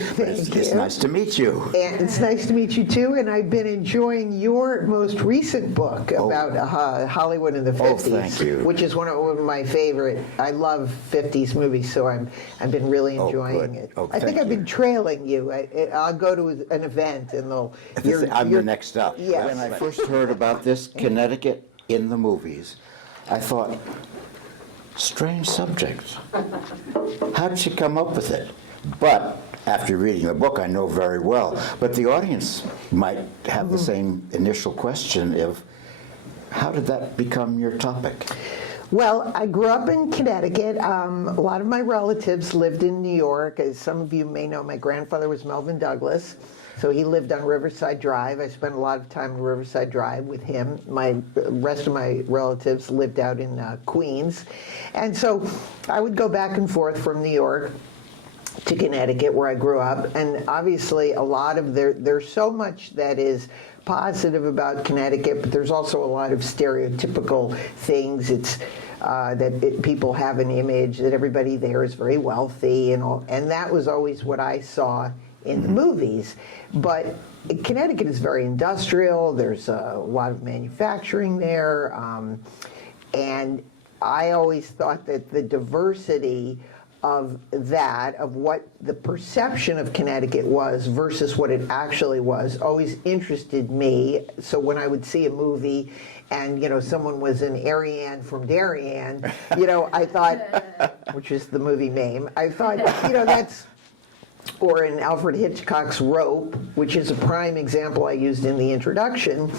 It's nice to meet you. And it's nice to meet you too, and I've been enjoying your most recent book about Hollywood in the 50s, thank you. which is one of my favorite. I love 50s movies, so I've been really enjoying it. I think I've been trailing you. I'll go to an event and I'm the next up. Yes. When I first heard about this, Connecticut in the movies, I thought, strange subject. How'd she come up with it? But after reading the book, I know very well. But the audience might have the same initial question of, how did that become your topic? Well, I grew up in Connecticut. A lot of my relatives lived in New York. As some of you may know, my grandfather was Melvin Douglas, so he lived on Riverside Drive. I spent a lot of time on Riverside Drive with him. The rest of my relatives lived out in Queens. And so I would go back and forth from New York to Connecticut, where I grew up, and obviously a lot of there's so much that is positive about Connecticut, but there's also a lot of stereotypical things. It's people have an image that everybody there is very wealthy and all, and that was always what I saw in the movies. But Connecticut is very industrial. There's a lot of manufacturing there, and I always thought that the diversity of what the perception of Connecticut was versus what it actually was, always interested me. So when I would see a movie and, someone was an Ariane from Darien, I thought, which is the movie name, I thought, that's, or in Alfred Hitchcock's Rope, which is a prime example I used in the introduction,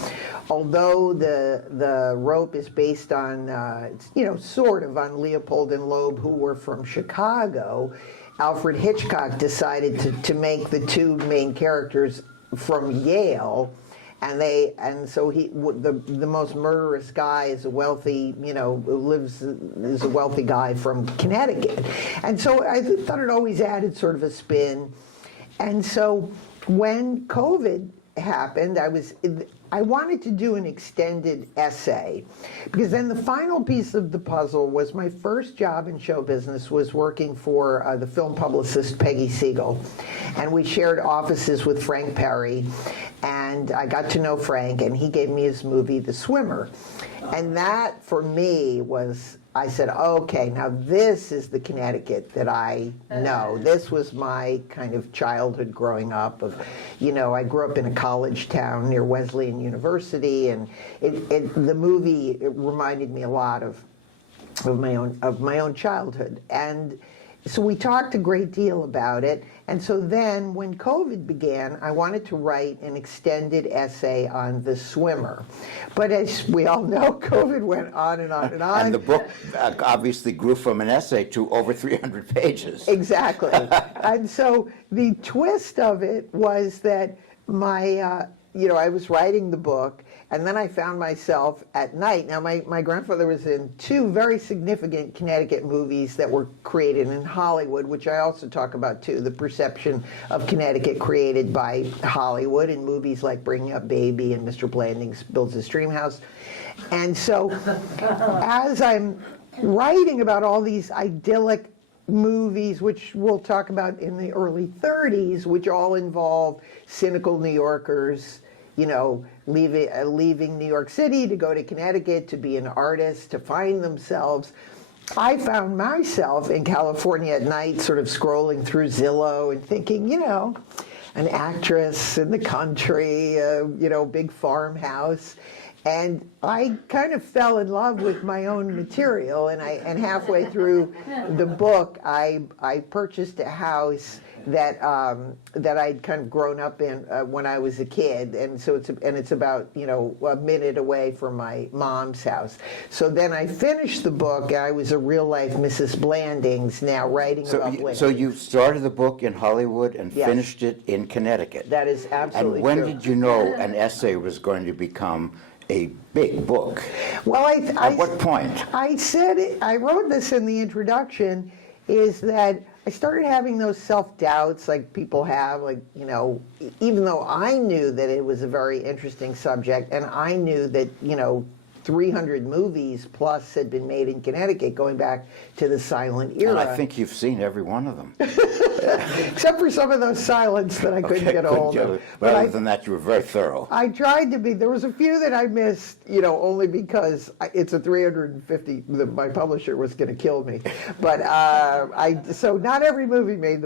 although the Rope is based on, sort of on Leopold and Loeb, who were from Chicago, Alfred Hitchcock decided to make the two main characters from Yale, and so the most murderous guy is a wealthy, is a wealthy guy from Connecticut. And so I thought it always added sort of a spin. And so when COVID happened, I wanted to do an extended essay, because then the final piece of the puzzle was my first job in show business was working for the film publicist Peggy Siegel, and we shared offices with Frank Perry, and I got to know Frank, and he gave me his movie The Swimmer, and that for me was, I said, okay, now this is the Connecticut that I know. This was my kind of childhood growing up of, I grew up in a college town near Wesleyan University, and the movie, it reminded me a lot of my own childhood. And so we talked a great deal about it. And so then when COVID began, I wanted to write an extended essay on The Swimmer. But as we all know, COVID went on and on and on. And the book obviously grew from an essay to over 300 pages. Exactly. And so the twist of it was that I was writing the book, and then I found myself at night. Now, my grandfather was in two very significant Connecticut movies that were created in Hollywood, which I also talk about too, the perception of Connecticut created by Hollywood in movies like Bringing Up Baby and Mr. Blandings Builds His Dream House. And so as I'm writing about all these idyllic movies, which we'll talk about in the early 30s, which all involve cynical New Yorkers, leaving New York City to go to Connecticut to be an artist, to find themselves. I found myself in California at night sort of scrolling through Zillow and thinking, an actress in the country, big farmhouse. And I kind of fell in love with my own material, and halfway through the book, I purchased a house that I'd kind of grown up in when I was a kid, and so it's about a minute away from my mom's house. So then I finished the book. I was a real life Mrs. Blandings now writing about Blandings. So you started the book in Hollywood and Yes. finished it in Connecticut. That is absolutely And when true. did you know an essay was going to become a big book? Well, At what point? I wrote this in the introduction, is that I started having those self-doubts like people have, even though I knew that it was a very interesting subject, and I knew that, 300 movies plus had been made in Connecticut going back to the silent era. And I think you've seen every one of them. Except for some of those silents that I couldn't get a hold of. But other than that, you were very thorough. I tried to be. There was a few that I missed, only because it's a 350. My publisher was going to kill me, but so not every movie made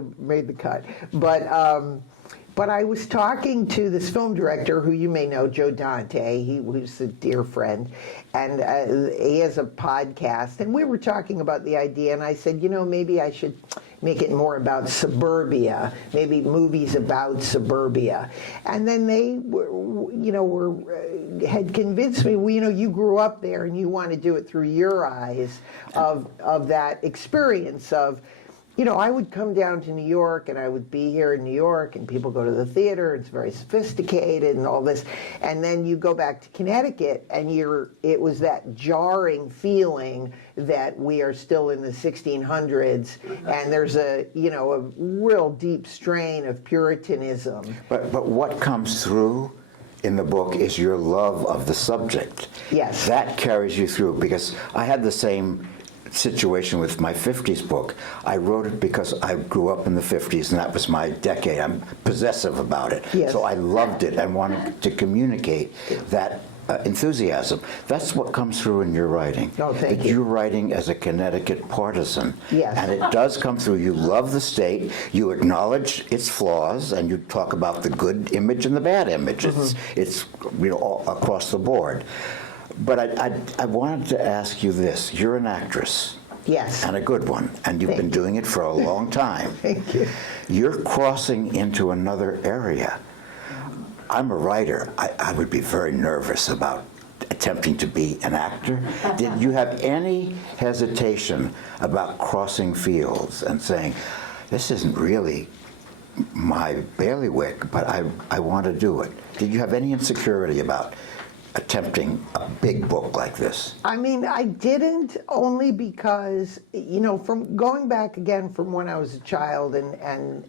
the cut. But I was talking to this film director who you may know, Joe Dante. Who's a dear friend, and he has a podcast. And we were talking about the idea, and I said, maybe I should make it more about suburbia, maybe movies about suburbia. And then they had convinced me, well, you grew up there and you want to do it through your eyes of that experience of, I would come down to New York and I would be here in New York and people go to the theater, it's very sophisticated and all this. And then you go back to Connecticut and it was that jarring feeling that we are still in the 1600s and there's a real deep strain of Puritanism. But what comes through in the book is your love of the subject. Yes. That carries you through, because I had the same situation with my 50s book. I wrote it because I grew up in the 50s and that was my decade. I'm possessive about it. Yes. So I loved it and wanted to communicate that enthusiasm. That's what comes through in your writing. Oh, thank that you. You're writing as a Connecticut partisan. Yes. And it does come through. You love the state, you acknowledge its flaws, and you talk about the good image and the bad image. It's all across the board. But I wanted to ask you this. You're an actress. Yes. And a good one. And you've been doing it for a long time. Thank you. You're crossing into another area. I'm a writer. I would be very nervous about attempting to be an actor. Did you have any hesitation about crossing fields and saying, this isn't really my bailiwick, but I want to do it? Did you have any insecurity about attempting a big book like this? I mean, I didn't, only because, from going back again from when I was a child and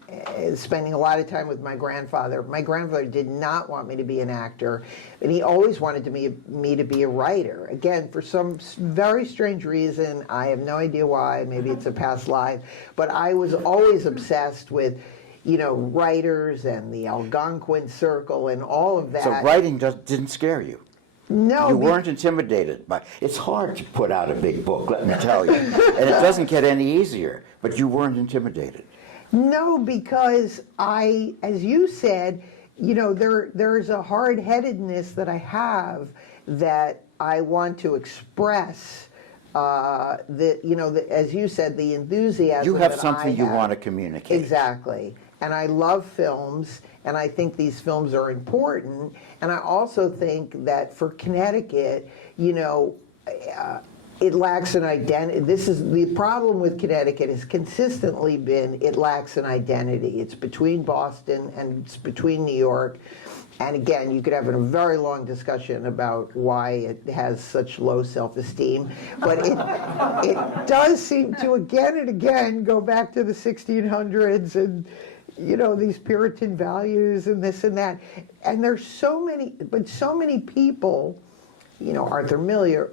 spending a lot of time with my grandfather did not want me to be an actor, and he always wanted me to be a writer. Again, for some very strange reason, I have no idea why, maybe it's a past life, but I was always obsessed with writers and the Algonquin Circle and all of that. So writing didn't scare you? No. You weren't intimidated by. It's hard to put out a big book, let me tell you. And it doesn't get any easier, but you weren't intimidated. No, because as you said, there's a hard-headedness that I have that I want to express. As you said, the enthusiasm. You have that something I you have. want to communicate. Exactly. And I love films, and I think these films are important. And I also think that for Connecticut, it lacks an identity. This is the problem with Connecticut, has consistently been it lacks an identity. It's between Boston and it's between New York. And again, you could have a very long discussion about why it has such low self-esteem. But it does seem to again and again go back to the 1600s and these Puritan values and this and that. And there's so many people, Arthur Miller,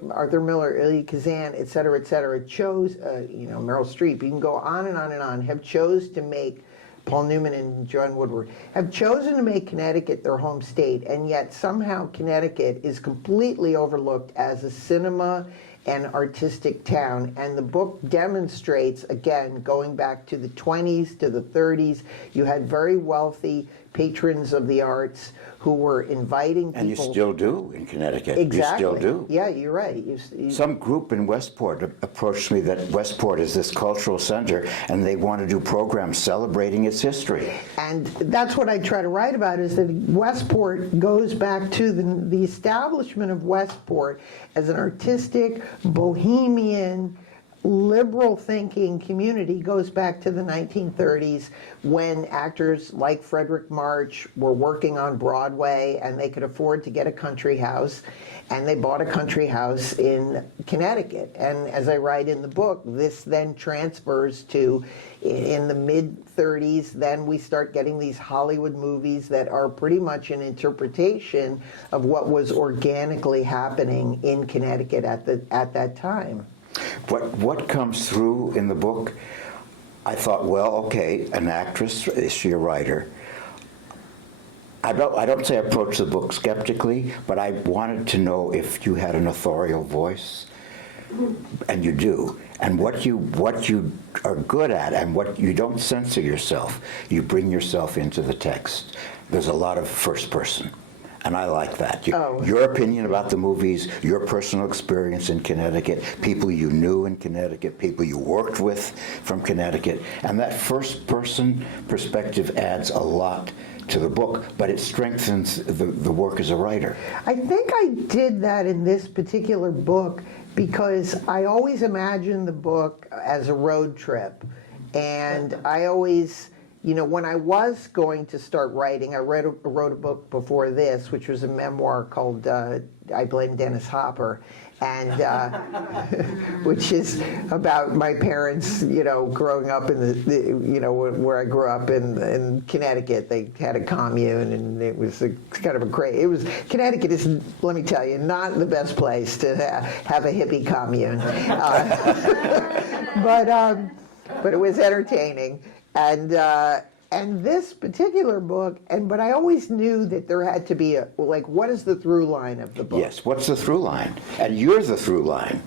Elie Kazan, et cetera, chose, Meryl Streep, you can go on and on and on, have chose to make, Paul Newman and John Woodward, have chosen to make Connecticut their home state, and yet somehow Connecticut is completely overlooked as a cinema and artistic town. And the book demonstrates, again, going back to the 20s, to the 30s, you had very wealthy patrons of the arts who were inviting people. And you still do in Connecticut. Exactly. You still do. Yeah, you're right. Some group in Westport approached me that Westport is this cultural center and they want to do programs celebrating its history. And that's what I try to write about, is that Westport goes back to the establishment of Westport as an artistic, bohemian, liberal thinking community goes back to the 1930s, when actors like Frederick March were working on Broadway and they could afford to get a country house, and they bought a country house in Connecticut. And as I write in the book, this then transfers to, in the mid-30s, then we start getting these Hollywood movies that are pretty much an interpretation of what was organically happening in Connecticut at that time. What comes through in the book I thought, well, okay, an actress, is she a writer? I don't say approach the book skeptically, but I wanted to know if you had an authorial voice, and you do. And what you are good at, and what you don't censor yourself, you bring yourself into the text. There's a lot of first person, and I like that. Your opinion about the movies, your personal experience in Connecticut, people you knew in Connecticut, people you worked with from Connecticut, and that first person perspective adds a lot to the book, but it strengthens the work as a writer. I think I did that in this particular book because I always imagined the book as a road trip. And I always, when I was going to start writing, I wrote a book before this, which was a memoir called I Blame Dennis Hopper, and which is about my parents, growing up in where I grew up in Connecticut. They had a commune, and it was kind of a crazy. Connecticut is, let me tell you, not the best place to have a hippie commune, but it was entertaining, and this particular book, but I always knew that there had to be what is the through line of the book? Yes, what's the through line? And you're the through line.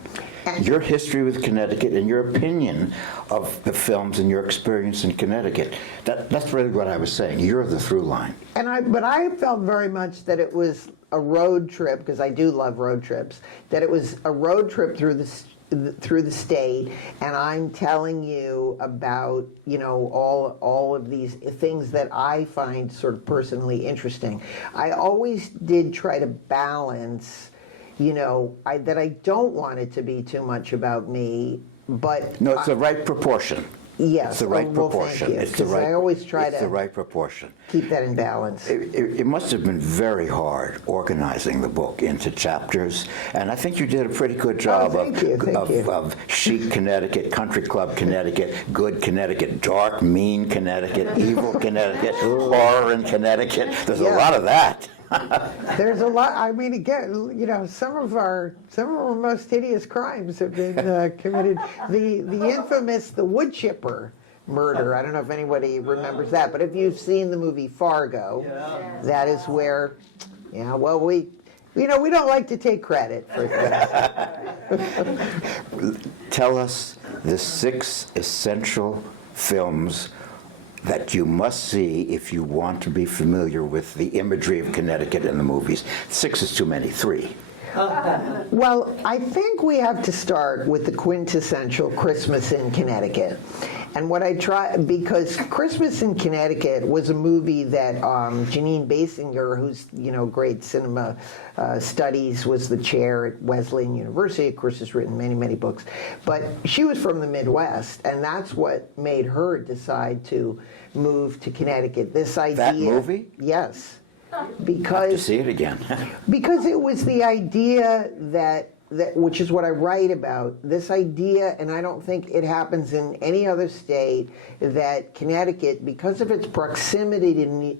Your history with Connecticut and your opinion of the films and your experience in Connecticut. That's really what I was saying. You're the through line. But I felt very much that it was a road trip, because I do love road trips, that it was a road trip through the state, and I'm telling you about all of these things that I find sort of personally interesting. I always did try to balance, that I don't want it to be too much about me, but no, it's the right proportion. Yes, it's the right proportion. Thank you, because I always try to the right proportion. Keep that in balance. It must have been very hard organizing the book into chapters, and I think you did a pretty good job of chic Connecticut, country club Connecticut, good Connecticut, dark, mean Connecticut, evil Connecticut, horror in Connecticut. There's a lot of that. There's a lot. I mean, again, some of our most hideous crimes have been committed. The infamous wood chipper murder. I don't know if anybody remembers that, but if you've seen the movie Fargo, that is where, we don't like to take credit for things. Tell us the 6 essential films that you must see if you want to be familiar with the imagery of Connecticut in the movies. 6 is too many. 3. Well, I think we have to start with the quintessential Christmas in Connecticut. And what I try, because Christmas in Connecticut was a movie that Janine Basinger, who's, great cinema studies, was the chair at Wesleyan University, of course, has written many, many books. But she was from the Midwest, and that's what made her decide to move to Connecticut. This idea. That movie? Yes. Because I have to see it again. because it was the idea that which is what I write about, this idea, and I don't think it happens in any other state, that Connecticut, because of its proximity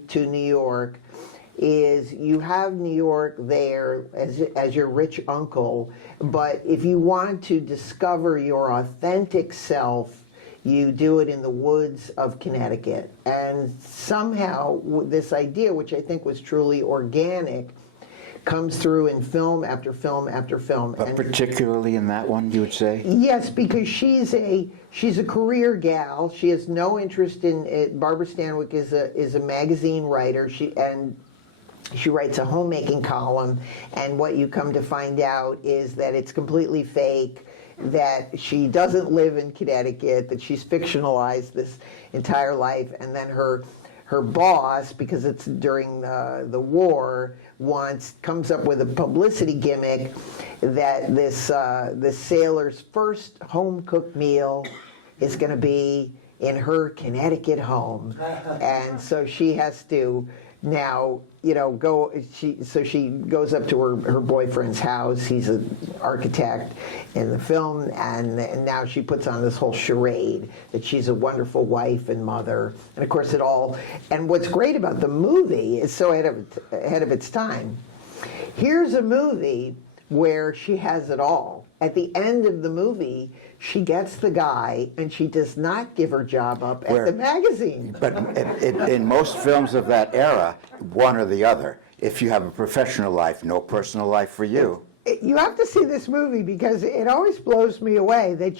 to New York, is you have New York there as your rich uncle, but if you want to discover your authentic self, you do it in the woods of Connecticut. And somehow this idea, which I think was truly organic, comes through in film after film after film. But particularly in that one, you would say? Yes, because she's a career gal. She has no interest in Barbara Stanwyck is a magazine writer. She writes a homemaking column, and what you come to find out is that it's completely fake, that she doesn't live in Connecticut, that she's fictionalized this entire life, and then her boss, because it's during the war, comes up with a publicity gimmick that this sailor's first home-cooked meal is going to be in her Connecticut home, and so she has to now go. She goes up to her boyfriend's house. He's an architect in the film, and now she puts on this whole charade that she's a wonderful wife and mother, and of course and what's great about the movie is so ahead of its time. Here's a movie where she has it all. at the end of the movie, she gets the guy, and she does not give her job up at the magazine. But in most films of that era, one or the other. If you have a professional life, no personal life for you. You have to see this movie because it always blows me away that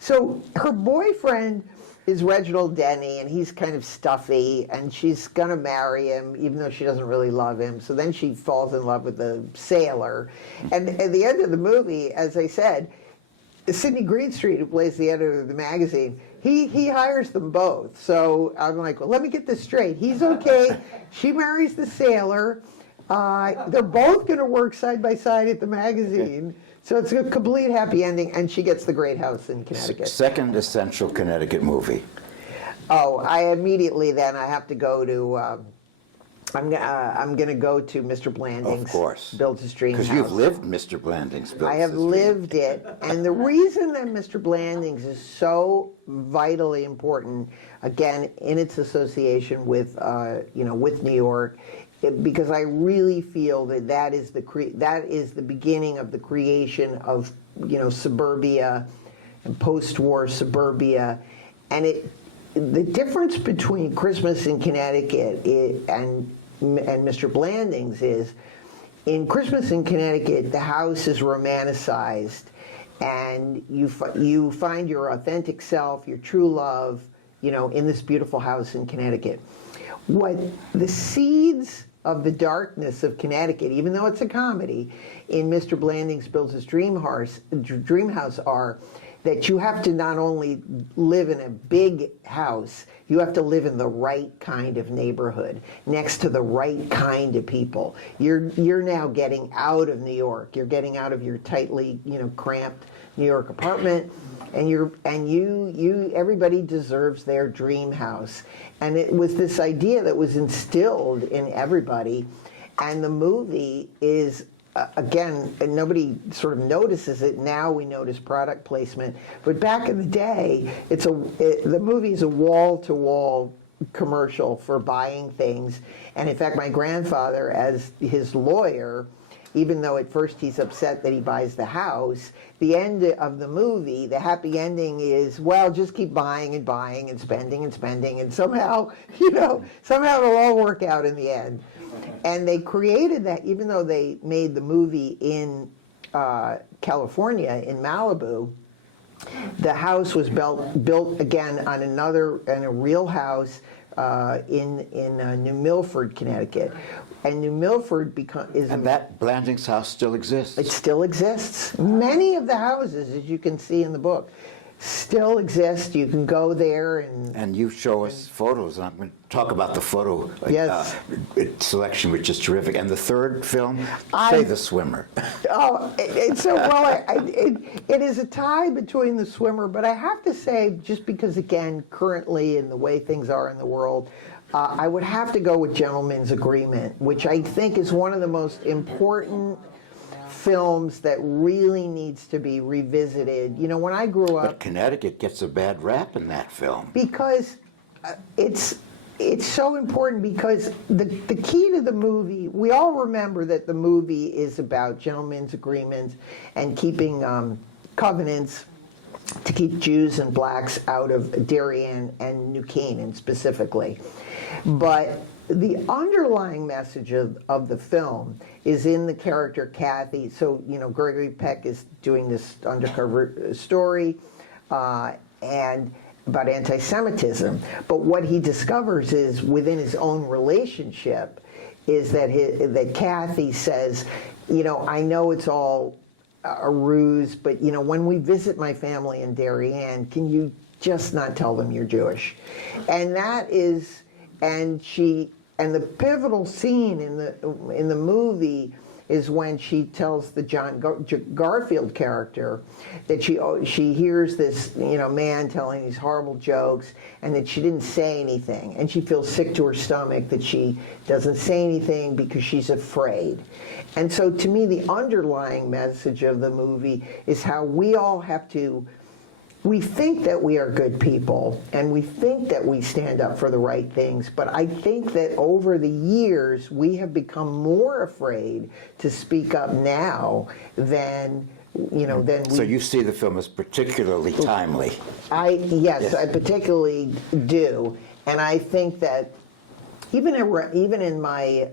so her boyfriend is Reginald Denny, and he's kind of stuffy, and she's going to marry him even though she doesn't really love him. So then she falls in love with the sailor. And at the end of the movie, as I said, Sidney Greenstreet, who plays the editor of the magazine, he hires them both. So I'm like, well, let me get this straight. He's okay. She marries the sailor. They're both going to work side by side at the magazine. So it's a complete happy ending, and she gets the great house in Connecticut. Second essential Connecticut movie. Oh, I immediately then I have to go to. I'm going to go to Mr. Blanding's. Of course. Build a Stream House. Because you've lived Mr. Blanding's Build I have lived it, and the reason that Mr. Blanding's is so vitally important, again, in its association with, with New York, because I really feel that is the beginning of the creation of, suburbia and post-war suburbia, and the difference between Christmas in Connecticut and Mr. Blanding's is, in Christmas in Connecticut, the house is romanticized, and you find your authentic self, your true love, in this beautiful house in Connecticut. What the seeds of the darkness of Connecticut, even though it's a comedy, in Mr. Blanding's Builds His Dream House are that you have to not only live in a big house, you have to live in the right kind of neighborhood, next to the right kind of people. You're now getting out of New York. You're getting out of your tightly, cramped New York apartment, and everybody deserves their dream house. And it was this idea that was instilled in everybody, and the movie is, again, and nobody sort of notices it. Now we notice product placement, but back in the day, the movie is a wall-to-wall commercial for buying things. And in fact, my grandfather, as his lawyer, even though at first he's upset that he buys the house, the end of the movie, the happy ending is, well, just keep buying and buying and spending, and somehow, somehow it'll all work out in the end. And they created that, even though they made the movie in California, in Malibu, the house was built again on a real house in New Milford, Connecticut. And New Milford is... And that Blanding's house still exists. It still exists. Many of the houses, as you can see in the book, still exist. You can go there and you show us photos, and I'm going to talk about the photo selection, which is terrific. And the third film, say The Swimmer. Oh, it is a tie between The Swimmer, but I have to say, just because, again, currently in the way things are in the world, I would have to go with Gentleman's Agreement, which I think is one of the most important films that really needs to be revisited. When I grew up... But Connecticut gets a bad rap in that film. Because it's so important, because the key to the movie, we all remember that the movie is about gentlemen's agreements and keeping covenants to keep Jews and blacks out of Darien and New Canaan specifically. But the underlying message of the film is in the character Kathy. So, Gregory Peck is doing this undercover story and about anti-Semitism. But what he discovers is, within his own relationship, is that Kathy says, I know it's all a ruse, but, when we visit my family in Darien, can you just not tell them you're Jewish? And that is... And the pivotal scene in the movie is when she tells the John Garfield character that she hears this man telling these horrible jokes, and that she didn't say anything, and she feels sick to her stomach that she doesn't say anything because she's afraid. And so, to me, the underlying message of the movie is how we all have to. We think that we are good people, and we think that we stand up for the right things, but I think that over the years, we have become more afraid to speak up now than then we... So you see the film as particularly timely. Yes, I particularly do, and I think that even in my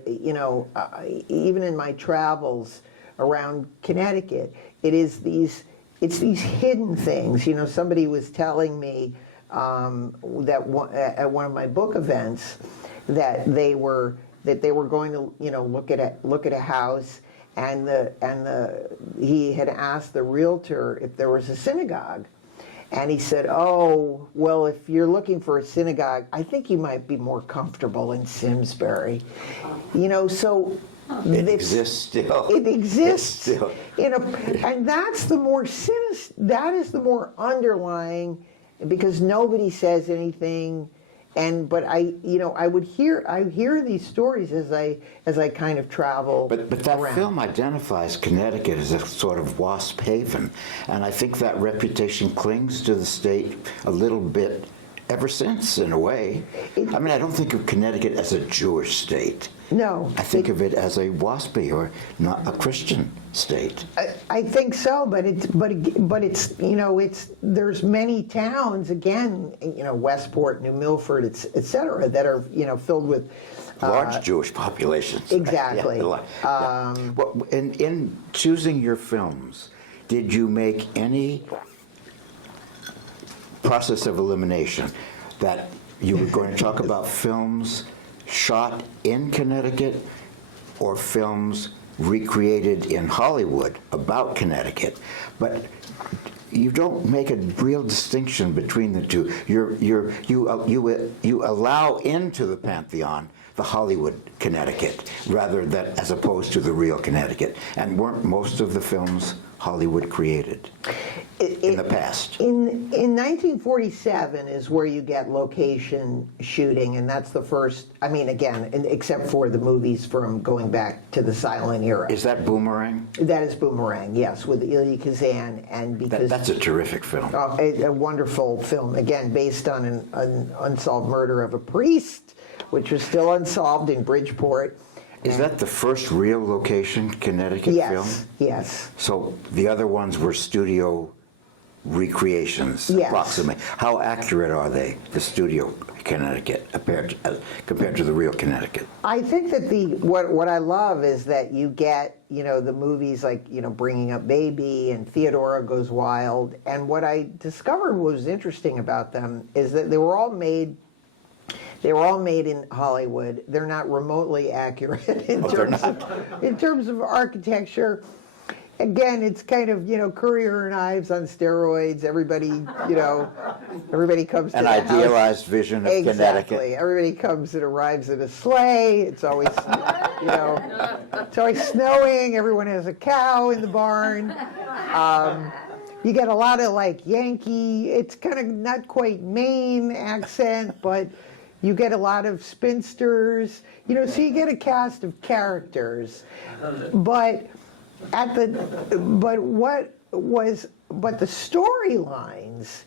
travels around Connecticut, it's these hidden things. Somebody was telling me that at one of my book events that they were going to look at a house, and he had asked the realtor if there was a synagogue. And he said, "Oh, well, if you're looking for a synagogue, I think you might be more comfortable in Simsbury." So it exists still. It exists. It's still. And that's the more sinister. That is the more underlying, because nobody says anything. But I hear these stories as I kind of travel. But that around. film identifies Connecticut as a sort of WASP haven, and I think that reputation clings to the state a little bit ever since, in a way. I don't think of Connecticut as a Jewish state. No. I think of it as a WASPy, or not a Christian state. I think so, but it's there's many towns, again, Westport, New Milford, et cetera, that are filled with large Jewish populations. Exactly. Right? Yeah. Well, in choosing your films, did you make any process of elimination that you were going to talk about films shot in Connecticut or films recreated in Hollywood about Connecticut? But you don't make a real distinction between the two. You allow into the pantheon the Hollywood Connecticut, as opposed to the real Connecticut. And weren't most of the films Hollywood created in the past? In 1947 is where you get location shooting, and that's the first. Except for the movies from going back to the silent era. Is that Boomerang? That is Boomerang, yes, with Elia Kazan, and because that's a terrific film. A wonderful film, again based on an unsolved murder of a priest, which was still unsolved in Bridgeport. Is that the first real location Connecticut film? Yes. So the other ones were studio recreations, yes. Approximately. How accurate are they, the studio Connecticut, compared to the real Connecticut? I think that what I love is that you get the movies like Bringing Up Baby and Theodora Goes Wild, and what I discovered was interesting about them is that they were all made in Hollywood. They're not remotely accurate in terms of architecture. Again, it's kind of Courier and Ives on steroids. Everybody comes to an the idealized house. vision of Exactly. Connecticut. Everybody comes and arrives in a sleigh. It's always it's always snowing. Everyone has a cow in the barn. You get a lot of Yankee. It's kind of not quite Maine accent, but you get a lot of spinsters, so you get a cast of characters. But the storylines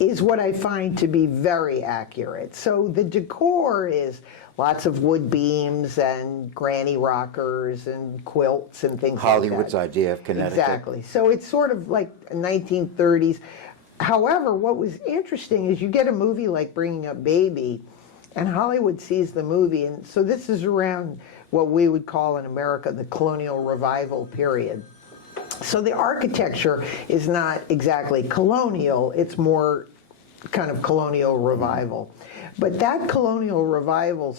is what I find to be very accurate. So the decor is lots of wood beams and granny rockers and quilts and things Hollywood's like that. idea of Connecticut. Exactly. So it's sort of like 1930s. However, what was interesting is you get a movie like Bringing Up Baby, and Hollywood sees the movie, and so this is around what we would call in America the colonial revival period. So the architecture is not exactly colonial, it's more kind of colonial revival. But that colonial revival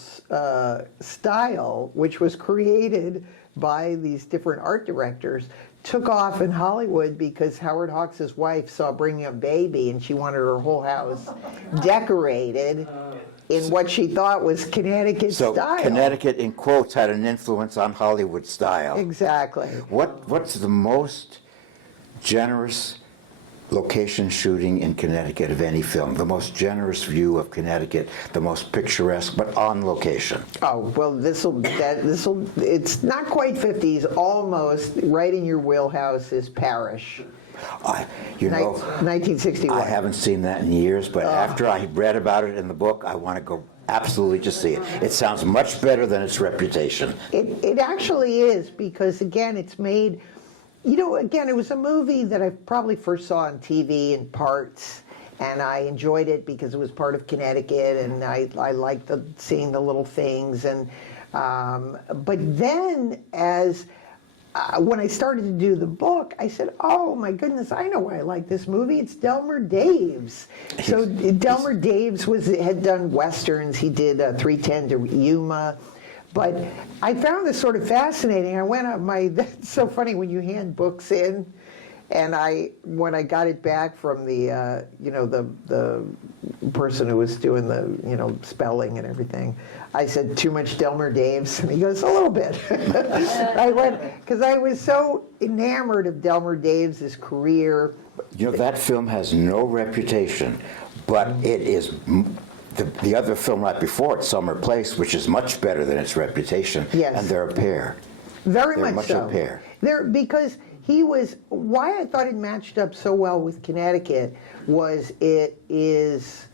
style, which was created by these different art directors, took off in Hollywood because Howard Hawks' wife saw Bringing Up Baby and she wanted her whole house decorated in what she thought was Connecticut style. So Connecticut, in quotes, had an influence on Hollywood style. Exactly. What's the most generous location shooting in Connecticut of any film? The most generous view of Connecticut, the most picturesque, but on location. Oh, well, it's not quite 50s, almost right in your wheelhouse is Parish. 1961. I haven't seen that in years, but after I read about it in the book, I want to go absolutely to see it. It sounds much better than its reputation. It actually is, because again, it's made Again, it was a movie that I probably first saw on TV in parts, and I enjoyed it because it was part of Connecticut, and I liked seeing the little things. And but then, when I started to do the book, I said, "Oh my goodness, I know why I like this movie. It's Delmer Daves." So Delmer Daves had done westerns. He did 3:10 to Yuma. But I found this sort of fascinating. I went on that's so funny when you hand books in, and when I got it back from the person who was doing the spelling and everything, I said, "Too much Delmer Daves?" And he goes, "A little bit." I went, because I was so enamored of Delmer Daves' career. That film has no reputation, but it is the other film right before it, Summer Place, which is much better than its reputation. Yes. And they're a pair. Very They're much so. a pair. Because why I thought it matched up so well with Connecticut was it is,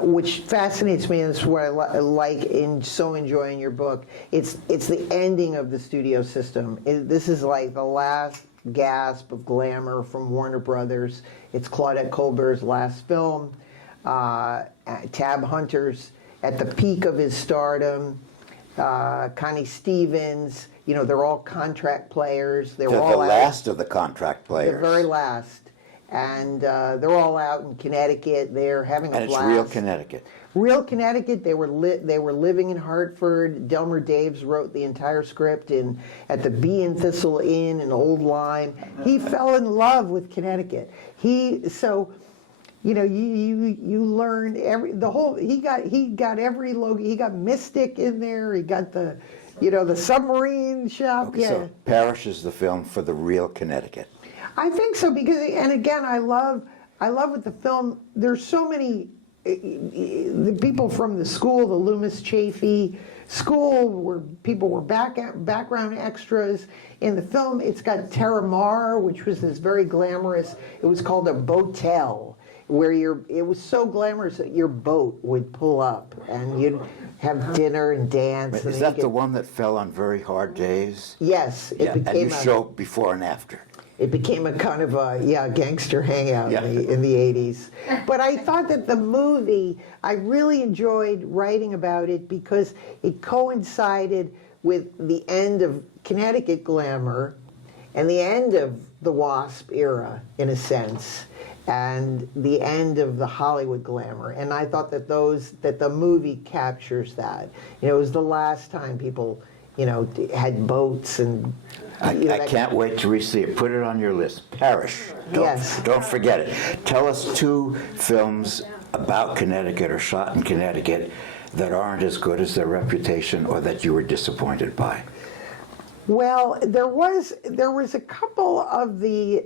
which fascinates me, and it's what I like so enjoying your book. It's the ending of the studio system. This is like the last gasp of glamour from Warner Brothers. It's Claudette Colbert's last film. Tab Hunter's at the peak of his stardom. Connie Stevens, they're all contract players. They're all the last of the contract players. The very last. And they're all out in Connecticut. They're having a blast. And it's real Connecticut. Real Connecticut. They were living in Hartford. Delmer Daves wrote the entire script at the Bee and Thistle Inn in Old Lyme. He fell in love with Connecticut. You learn he got Mystic in there. He got the submarine shop. Okay, yeah. So Parish is the film for the real Connecticut. I think so, because, and again, I love with the film, there's so many, the people from the school, the Loomis Chaffee school, where people were background extras. In the film, it's got Terra Mar, which was this very glamorous, it was called a boatel, where it was so glamorous that your boat would pull up and you'd have dinner and dance. Is that the one that fell on very hard days? Yes. And you show before and after. It became a kind of a gangster hangout in the 80s. But I thought that the movie, I really enjoyed writing about it because it coincided with the end of Connecticut glamour and the end of the WASP era, in a sense, and the end of the Hollywood glamour. And I thought that the movie captures that. It was the last time people, had boats and. I can't wait to re-see it. Put it on your list. Parish. Don't forget it. Tell us 2 films about Connecticut or shot in Connecticut that aren't as good as their reputation or that you were disappointed by. Well, there was a couple of the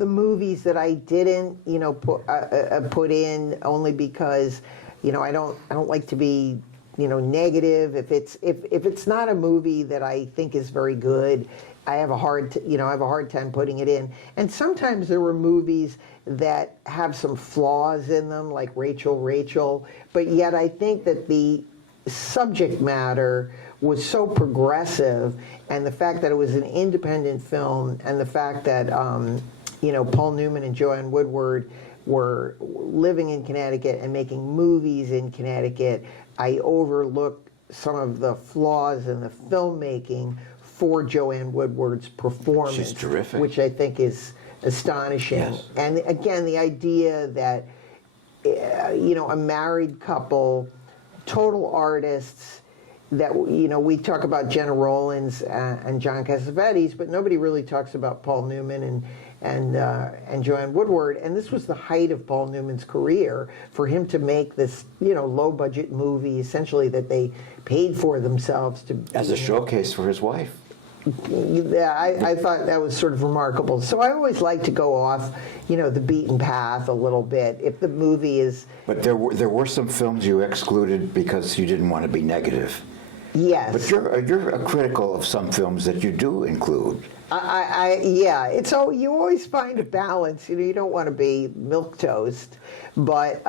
movies that I didn't put in, only because I don't like to be negative. If it's not a movie that I think is very good, I have a hard time putting it in. And sometimes there were movies that have some flaws in them, like Rachel, but yet I think that the subject matter was so progressive, and the fact that it was an independent film, and the fact that Paul Newman and Joanne Woodward were living in Connecticut and making movies in Connecticut, I overlooked some of the flaws in the filmmaking for Joanne Woodward's performance. She's terrific. Which I think is astonishing. Yes. And again, the idea that, a married couple, total artists, that, we talk about Jenna Rollins and John Cassavetes, but nobody really talks about Paul Newman and Joanne Woodward. And this was the height of Paul Newman's career, for him to make this, low budget movie, essentially, that they paid for themselves to. As a showcase for his wife. Yeah, I thought that was sort of remarkable. So I always like to go off, the beaten path a little bit. If the movie is. But there were some films you excluded because you didn't want to be negative. Yes. But you're critical of some films that you do include. Yeah. It's you always find a balance. You don't want to be milquetoast. But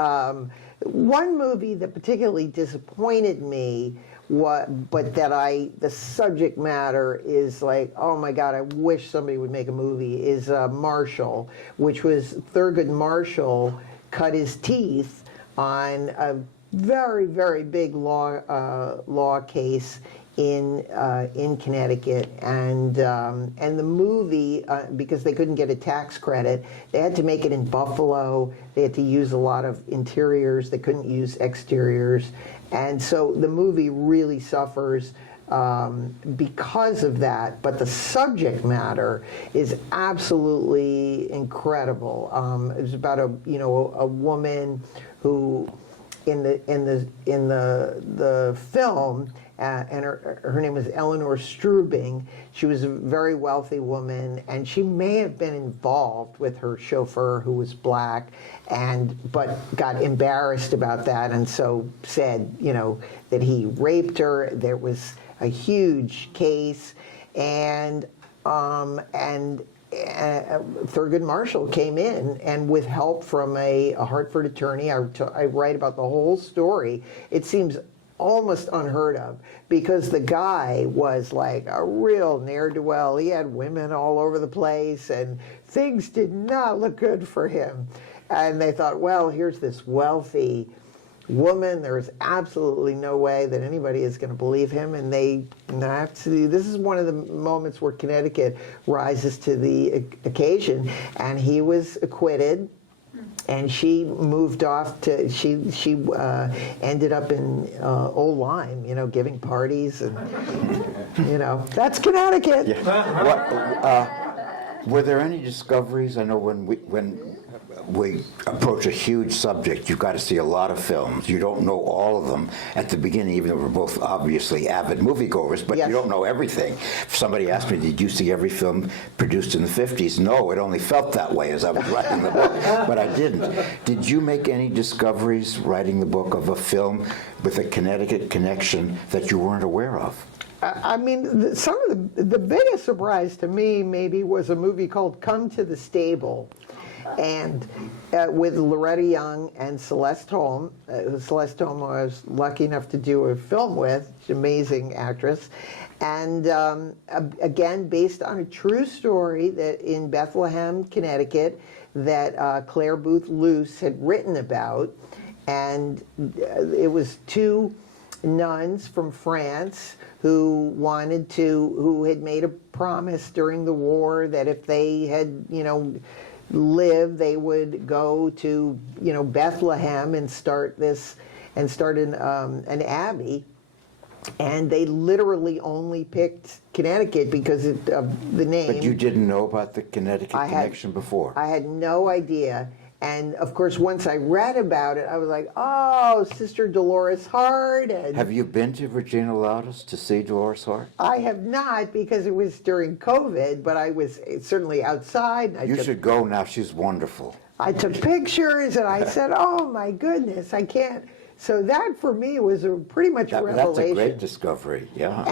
one movie that particularly disappointed me but that the subject matter is like, oh my God, I wish somebody would make a movie, is Marshall, which was Thurgood Marshall cut his teeth on a very, very big law case in Connecticut, and the movie, because they couldn't get a tax credit, they had to make it in Buffalo. They had to use a lot of interiors. They couldn't use exteriors, and so the movie really suffers because of that. But the subject matter is absolutely incredible. It was about a woman who, in the film. And her name was Eleanor Strubing. She was a very wealthy woman, and she may have been involved with her chauffeur, who was black, but got embarrassed about that, and so said, that he raped her. There was a huge case, and Thurgood Marshall came in, and with help from a Hartford attorney, I write about the whole story. It seems almost unheard of, because the guy was like a real ne'er-do-well. He had women all over the place, and things did not look good for him. And they thought, well, here's this wealthy woman. There's absolutely no way that anybody is going to believe him. And this is one of the moments where Connecticut rises to the occasion. And he was acquitted. And she moved off to, she ended up in Old Lyme, giving parties, and, that's Connecticut. Yeah. Were there any discoveries? I know when we approach a huge subject, you've got to see a lot of films. You don't know all of them at the beginning, even though we're both obviously avid moviegoers, but yes. You don't know everything. If somebody asked me, did you see every film produced in the 50s? No, it only felt that way as I was writing the book, but I didn't. Did you make any discoveries writing the book of a film with a Connecticut connection that you weren't aware of? I mean, some of the biggest surprise to me maybe was a movie called Come to the Stable, and with Loretta Young and Celeste Holm. Celeste Holm I was lucky enough to do a film with. She's an amazing actress. And again, based on a true story that in Bethlehem, Connecticut, that Claire Booth Luce had written about. And it was two nuns from France who had made a promise during the war that if they had, lived, they would go to, Bethlehem and start an abbey. And they literally only picked Connecticut because of the name. But you didn't know about the Connecticut connection before? I had no idea. And of course, once I read about it, I was like, oh, Sister Dolores Hart. And have you been to Regina Loudis to see Dolores Hart? I have not, because it was during COVID, but I was certainly outside. You should go now. She's wonderful. I took pictures, and I said, oh, my goodness, I can't. So that, for me, was pretty much a revelation. That's a great discovery, yeah.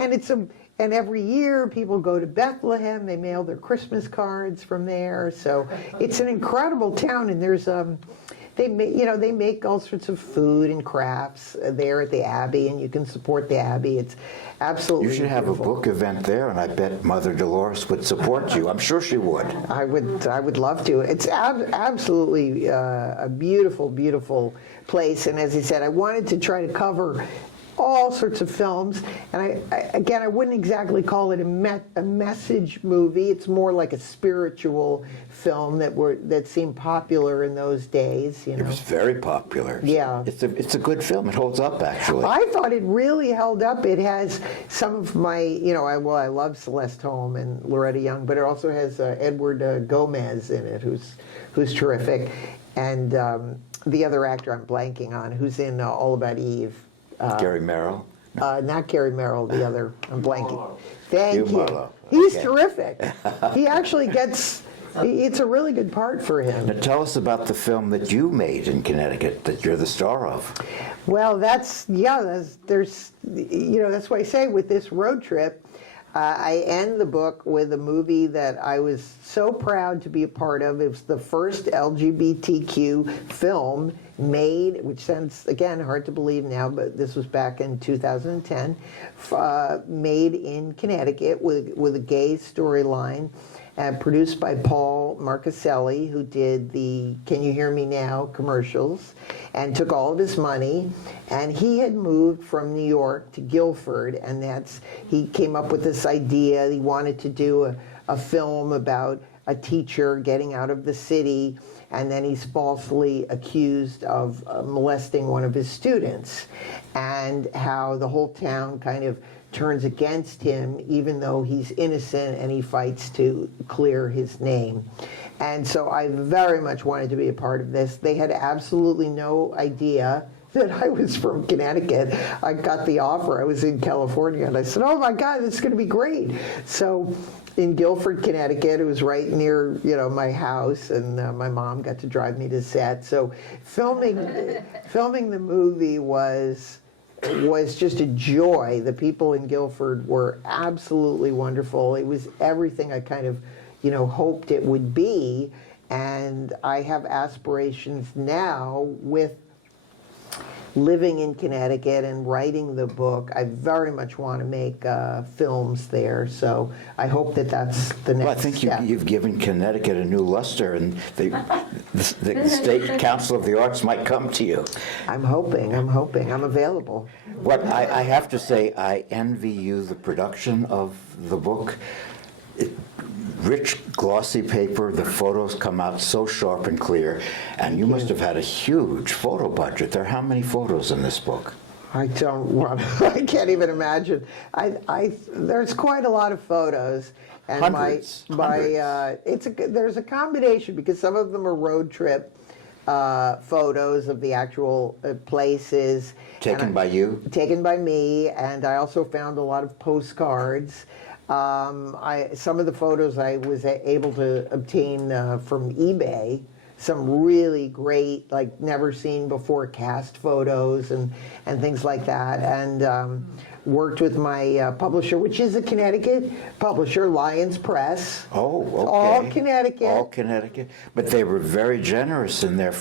And every year, people go to Bethlehem. They mail their Christmas cards from there. So it's an incredible town, and there's they make all sorts of food and crafts there at the Abbey, and you can support the Abbey. It's absolutely You should have beautiful. a book event there, and I bet Mother Dolores would support you. I'm sure she would. I would love to. It's absolutely a beautiful, beautiful place. And as I said, I wanted to try to cover all sorts of films, and I wouldn't exactly call it a message movie. It's more like a spiritual film that seemed popular in those days. It was very popular. Yeah, it's a good film. It holds up, actually. I thought it really held up. It has some of my, I love Celeste Holm and Loretta Young, but it also has Edward Gomez in it, who's terrific, and the other actor I'm blanking on, who's in All About Eve. Gary Merrill? Not Gary Merrill, the other. I'm blanking. Marlowe. Thank you. Marlowe. He's Okay. terrific. He actually it's a really good part for him. Now tell us about the film that you made in Connecticut that you're the star of. Well, that's why I say with this road trip, I end the book with a movie that I was so proud to be a part of. It was the first LGBTQ film made, which sounds, again, hard to believe now, but this was back in 2010, made in Connecticut with a gay storyline. Produced by Paul Marcaselli, who did the Can You Hear Me Now commercials, and took all of his money. And he had moved from New York to Guilford, and he came up with this idea. He wanted to do a film about a teacher getting out of the city, and then he's falsely accused of molesting one of his students, and how the whole town kind of turns against him even though he's innocent, and he fights to clear his name. And so I very much wanted to be a part of this. They had absolutely no idea that I was from Connecticut. I got the offer. I was in California, and I said, oh my God, this is going to be great. So in Guilford, Connecticut, it was right near, my house, and my mom got to drive me to set. So filming the movie was just a joy. The people in Guilford were absolutely wonderful. It was everything I kind of, hoped it would be. And I have aspirations now with living in Connecticut and writing the book. I very much want to make films there. So I hope that that's the next Well, I think step. you've given Connecticut a new luster, and the State Council of the Arts might come to you. I'm hoping. I'm available. What I have to say, I envy you the production of the book. Rich, glossy paper, the photos come out so sharp and clear, and you must have had a huge photo budget. There are how many photos in this book? I can't even imagine. There's quite a lot of photos. And Hundreds. There's a combination, because some of them are road trip photos of the actual places. Taken by you? Taken by me, and I also found a lot of postcards. Some of the photos I was able to obtain from eBay. Some really great, like never seen before cast photos and things like that. And worked with my publisher, which is a Connecticut publisher, Lions Press. Oh, okay. All Connecticut. All Connecticut. But they were very generous in their.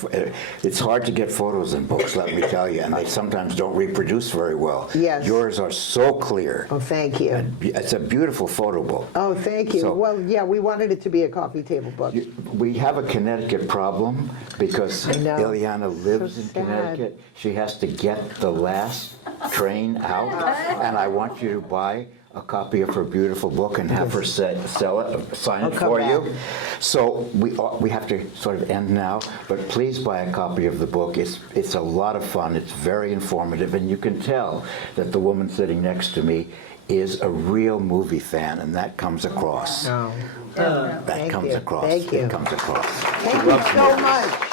It's hard to get photos in books, let me tell you, and they sometimes don't reproduce very well. Yes. Yours are so clear. Oh, thank you. It's a beautiful photo book. Oh, thank you. So- Well, yeah, we wanted it to be a coffee table book. We have a Connecticut problem because I know. Ileana lives So in sad. Connecticut. She has to get the last train out, and I want you to buy a copy of her beautiful book and have her sell it, sign I'll it come for back. you. So we have to sort of end now, but please buy a copy of the book. It's a lot of fun. It's very informative, and you can tell that the woman sitting next to me is a real movie fan, and that comes across. Oh. That Thank comes you. across. Thank you. It comes across. Thank you so much.